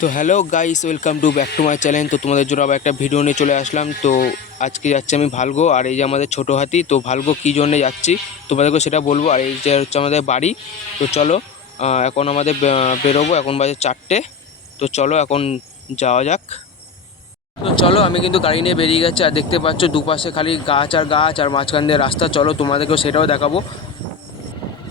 তো hello guys, welcome to back to my channel. তো তোমাদের জন্য আবার একটা ভিডিও নিয়ে চলে আসলাম। তো আজকে যাচ্ছি আমি ভালগো, আর এই যে আমাদের ছোটো হাতি, তো ভালগো কী জন্যে যাচ্ছি তোমাদেরকে সেটা বলব। আর এই যে হচ্ছে আমাদের বাড়ি, তো চলো এখন আমাদের বেরোবো, এখন বাজে চারটে। তো চলো, এখন যাওয়া যাক। তো চলো, আমি কিন্তু গাড়ি নিয়ে বেরিয়ে গেছি, আর দেখতে পাচ্ছ দুপাশে খালি গাছ আর গাছ, আর মাঝখান দিয়ে রাস্তা। চলো তোমাদেরকেও সেটাও দেখাবো।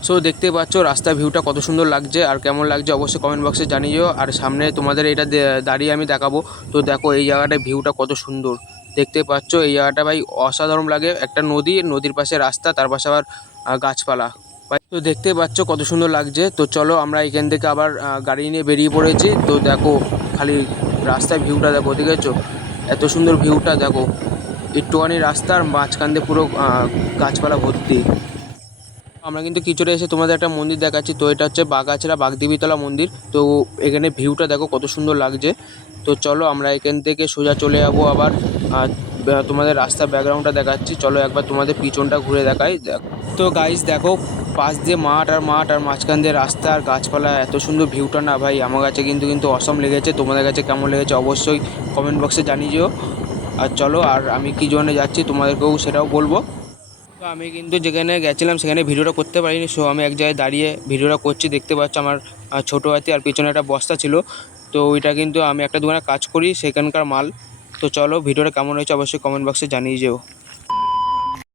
সো দেখতে পাচ্ছ রাস্তার ভিউটা কত সুন্দর লাগছে আর কেমন লাগছে অবশ্যই কমেন্ট বক্সে জানিও। আর সামনে তোমাদের এটা দাঁড়িয়ে আমি দেখাবো। তো দেখো এই জায়গাটার ভিউটা কত সুন্দর। দেখতে পাচ্ছ এই জায়গাটা ভাই অসাধারণ লাগে। একটা নদী, নদীর পাশে রাস্তা, তার পাশে আবার গাছপালা। তো দেখতে পাচ্ছ কত সুন্দর লাগছে। তো চলো আমরা এখান থেকে আবার গাড়ি নিয়ে বেরিয়ে পড়েছি। তো দেখো খালি রাস্তার ভিউটা দেখো দেখেছ এত সুন্দর ভিউটা দেখো। একটুখানি রাস্তার মাঝখান দিয়ে পুরো গাছপালা ভর্তি। আমরা কিন্তু কিছুটা এসে তোমাদের একটা মন্দির দেখাচ্ছি। তো এটা হচ্ছে বাগাছড়া বাগদেবীতলা মন্দির। তো এখানে ভিউটা দেখো কত সুন্দর লাগছে। তো চলো আমরা এখান থেকে সোজা চলে যাব আবার। তোমাদের রাস্তার ব্যাকগ্রাউন্ডটা দেখাচ্ছি। চলো একবার তোমাদের পিছনটা ঘুরে দেখাই। দেখ- তো গাইস দেখো, পাশ দিয়ে মাঠ আর মাঠ আর মাঝখান দিয়ে রাস্তা আর গাছপালা, এত সুন্দর ভিউটা না ভাই। আমার কাছে কিন্তু কিন্তু অসম লেগেছে। তোমাদের কাছে কেমন লেগেছে অবশ্যই কমেন্ট বক্সে জানিয়ে যেও আর চলো, আর আমি কী জন্য যাচ্ছি তোমাদেরকেও সেটাও বলব। তো আমি কিন্তু যেখানে গেছিলাম, সেখানে ভিডিওটা করতে পারিনি। সো আমি এক জায়গায় দাঁড়িয়ে ভিডিওটা করছি, দেখতে পাচ্ছি আমার ছোটো হাতি আর পিছনে একটা বস্তা ছিল। তো ওইটা কিন্তু আমি একটা দোকানে কাজ করি, সেখানকার মাল। তো চলো, ভিডিওটা কেমন হয়েছে অবশ্যই কমেন্ট বক্সে জানিয়ে যেও।